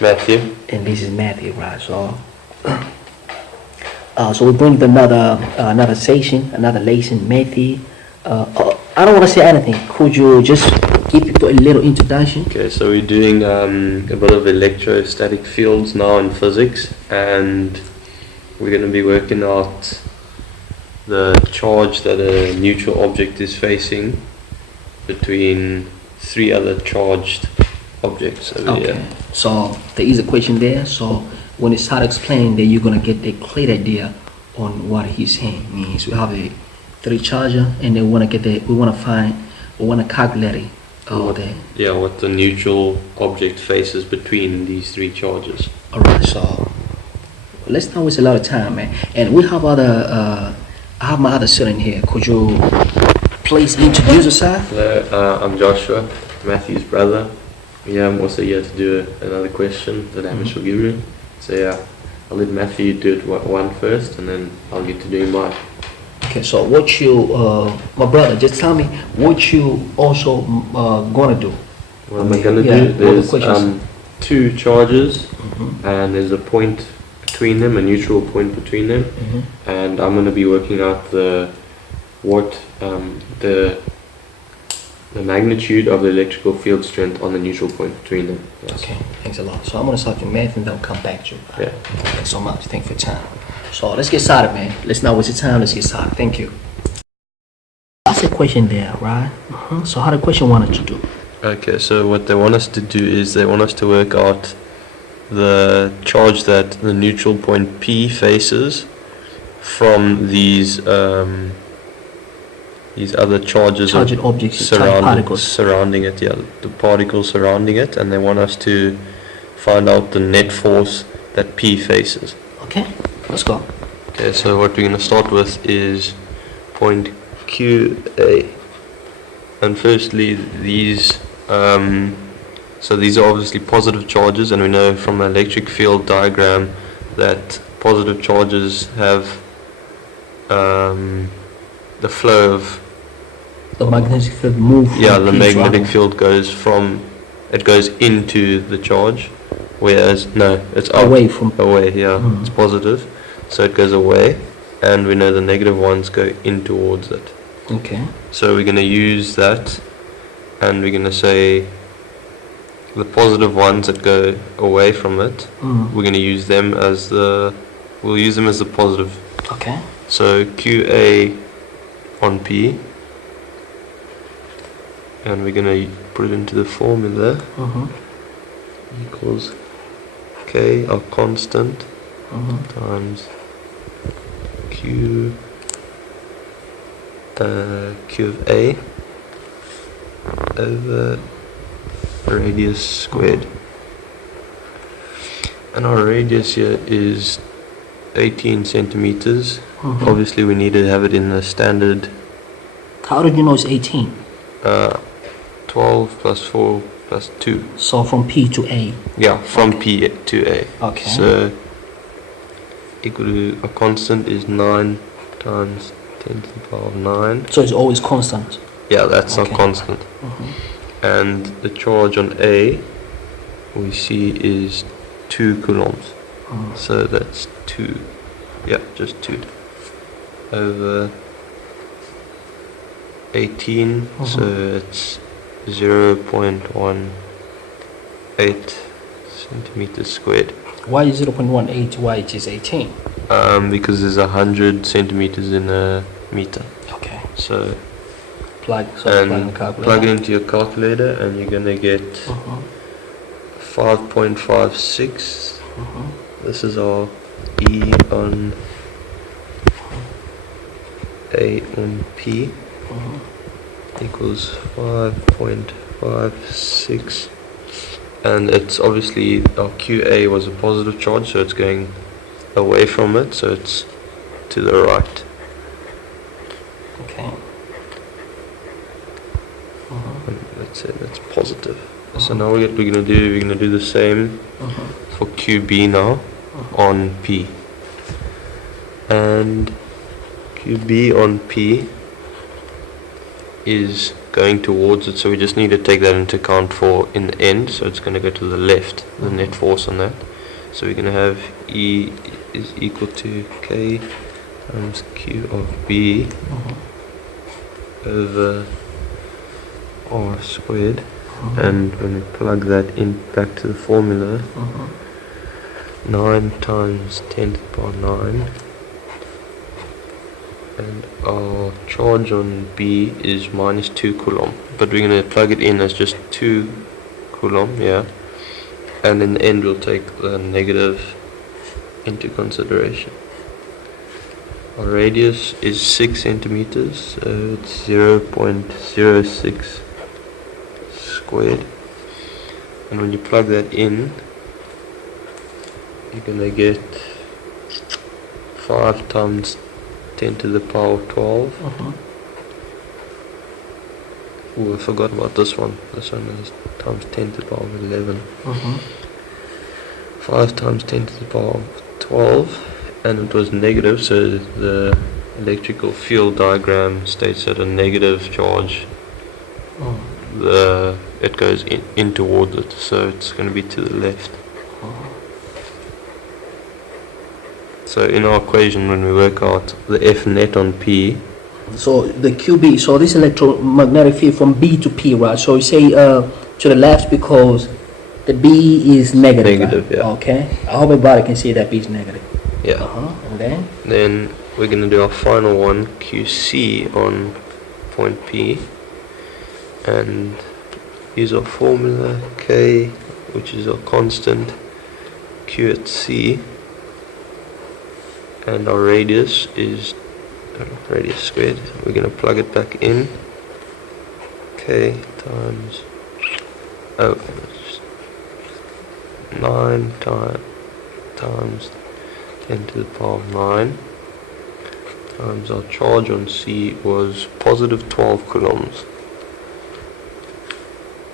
Matthew. And this is Matthew, right? So we bring another session, another lesson, Matthew. I don't want to say anything. Could you just give people a little introduction? Okay, so we're doing a bit of electrostatic fields now in physics, and we're going to be working out the charge that a neutral object is facing between three other charged objects over here. So there is a question there. So when you start explaining, then you're gonna get a clear idea on what he's saying. Means we have a three charger, and then we want to calculate it. What the neutral object faces between these three charges. All right. So let's not waste a lot of time, man. And we have I have my other student here. Could you please introduce yourself? Hello, I'm Joshua, Matthew's brother. Yeah, I'm also here to do another question that Amish will give me. So yeah, I'll let Matthew do it one first, and then I'll get to doing mine. Okay, so what you, my brother, just tell me what you also gonna do. What am I gonna do? There's two charges, and there's a point between them, a neutral point between them, and I'm gonna be working out the magnitude of the electrical field strength on the neutral point between them. Yes. Okay, thanks a lot. So I'm going to start with math and then I'll come back to you. Yeah. Thanks so much. Thank you for your time. So let's get started, man. Let's not waste your time. Let's get started. Thank you. That's a question there, right? So how the question wanted to do? Okay, so what they want us to do is they want us to work out the charge that the neutral point P faces from these other charges charged objects surrounding it, the particles surrounding it, and they want us to find out the net force that P faces. Okay, let's go. Okay, so what we're going to start with is point QA. And firstly, these so these are obviously positive charges, and we know from an electric field diagram that positive charges have the flow of the magnetic field move. Yeah, the magnetic field goes into the charge, whereas it's away. Yeah, it's positive, so it goes away, and we know the negative ones go in towards it. Okay. So we're going to use that, and we're going to say the positive ones that go away from it. We're going to use them as the positive. Okay. So QA on P. And we're going to put it into the formula equals K, our constant, times Q of A over radius squared. And our radius here is 18 centimeters. Obviously we need to have it in the standard. How did you know it's 18? 12 plus 4 plus 2. So from P to A? Yeah, from P to A. Okay. So equal to a constant is 9 times 10 to the power of 9. So it's always constant? Yeah, that's our constant. And the charge on A we see is 2 coulombs. So that's 2. Yeah, just 2 over 18, so it's 0.18 centimeters squared. Why is 0.18? Why it is 18? Because there's 100 centimeters in a meter. Okay. So plug it into your calculator, and you're gonna get 5.56. This is our E on A on P. Equals 5.56, and it's obviously our QA was a positive charge, so it's going away from it, so it's to the right. Okay. Let's say that's positive. So now we're gonna do the same for QB now on P, and QB on P is going towards it, so we just need to take that into account for in the end. So it's going to go to the left, the net force on that. So we're going to have E is equal to K times Q of B over R squared. And when we plug that in back to the formula, 9 times 10 to the power 9, and our charge on B is minus 2 coulomb, but we're going to plug it in as just 2 coulomb, yeah, and in the end we'll take the negative into consideration. Our radius is 6 centimeters, so it's 0.06 squared, and when you plug that in, you're going to get 5 times 10 to the power 12. Oh, I forgot about this one. This one is times 10 to the power 11. 5 times 10 to the power 12, and it was negative, so the electrical field diagram states that a negative charge, it goes in towards it, so it's going to be to the left. So in our equation, when we work out the F net on P, so the QB, so this electromagnetic field from B to P, right? So you say to the left because the B is negative. Negative, right? yeah. Okay. I hope everybody can see that B is negative. yeah. And Then we're going to do our final one, QC on point P, and use our formula K, which is our constant, Q at C, and our radius is radius squared. We're going to plug it back in. K times 9 times 10 to the power 9 times our charge on C was positive 12 coulombs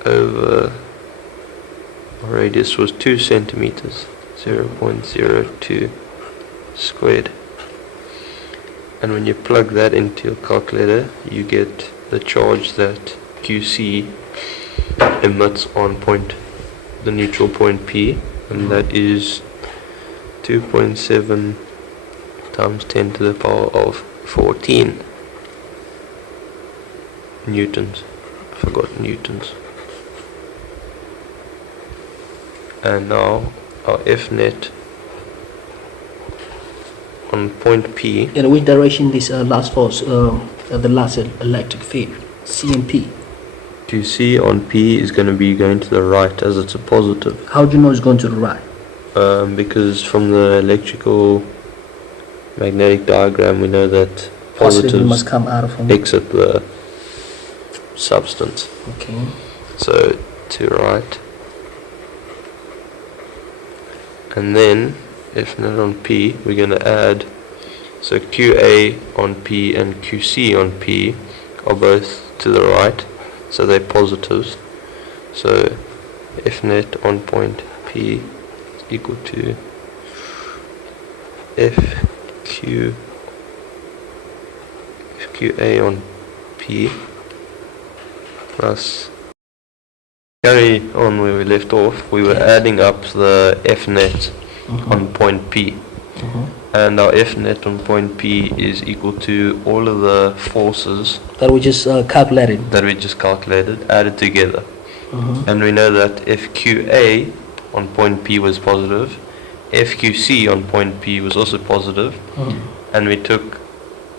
over our radius was 2 centimeters, 0.02 squared. And when you plug that into your calculator, you get the charge that QC emits on the neutral point P, and that is 2.7 times 10 to the power of 14 newtons. I forgot newtons. And now our F net on point P. in which direction this last force, the last electric field, C and P? QC on P is going to be going to the right, as it's a positive. How do you know it's going to the right? Because from the electrical magnetic diagram we know that Positive must positives come out of them. exit the substance. Okay. So to right. And then F net on P, we're going to add, so QA on P and QC on P are both to the right, so they're positives. So F net on point P is equal to FQA on P plus, carry on where we left off, we were adding up the F net on point P, and our F net on point P is equal to all of the forces That we just calculated. that we just calculated added together. And we know that FQA on point P was positive, FQC on point P was also positive, and we took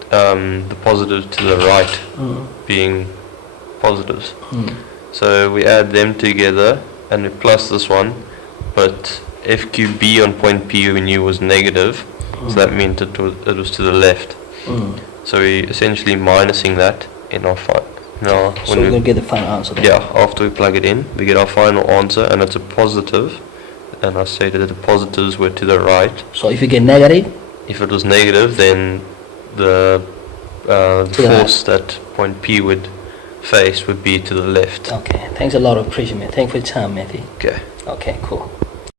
the positives to the right being positives. So we add them together and we plus this one, but FQB on point P we knew was negative, so that meant it was to the left. So we essentially minusing that in our final. Now, So we're going to get the final answer there. yeah, after we plug it in, we get our final answer, and it's a positive. And I say that the positives were to the right. So if you get negative, If it was negative, then the force that point P would face would be to the left. okay. Thanks a lot, appreciate it. Thanks for your time, Matthew. Okay. Okay, cool.